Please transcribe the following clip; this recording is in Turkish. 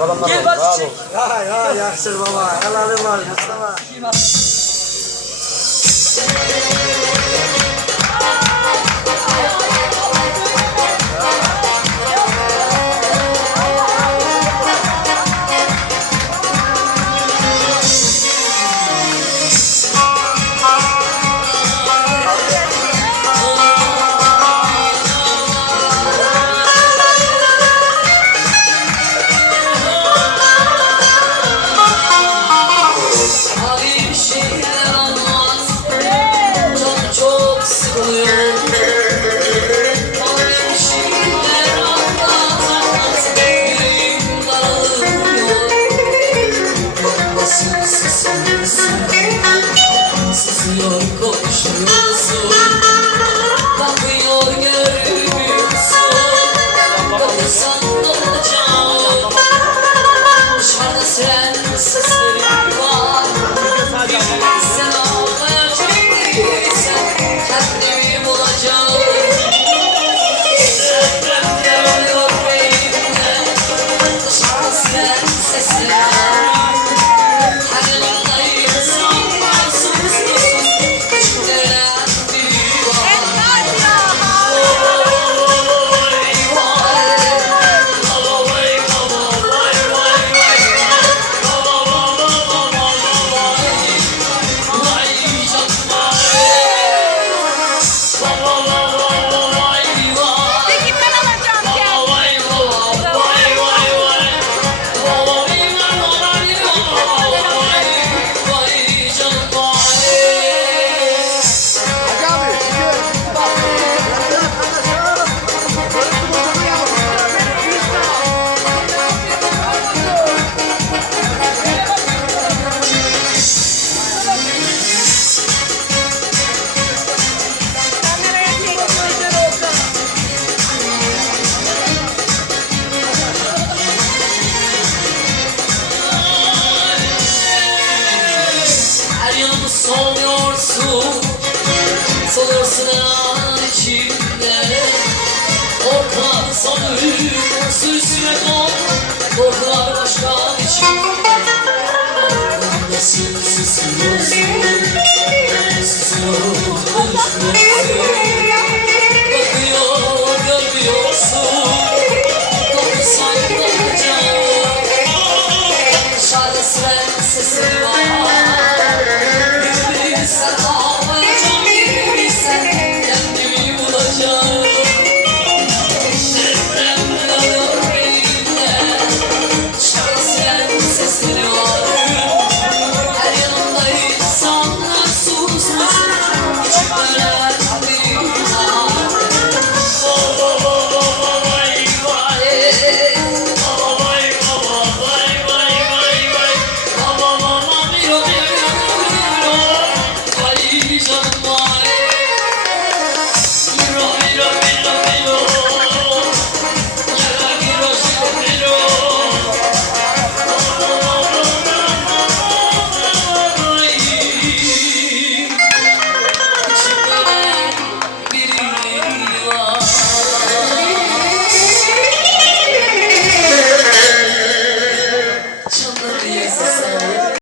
Gel bak çiçek. Ya ya yaxşı baba. Helalim var Mustafa. Susuyor konuşuyorsun su Solur sıra içimde Korkan sanır süzme kol Korkar başkan için şey Nasıl susuyorsun? Susuyorsun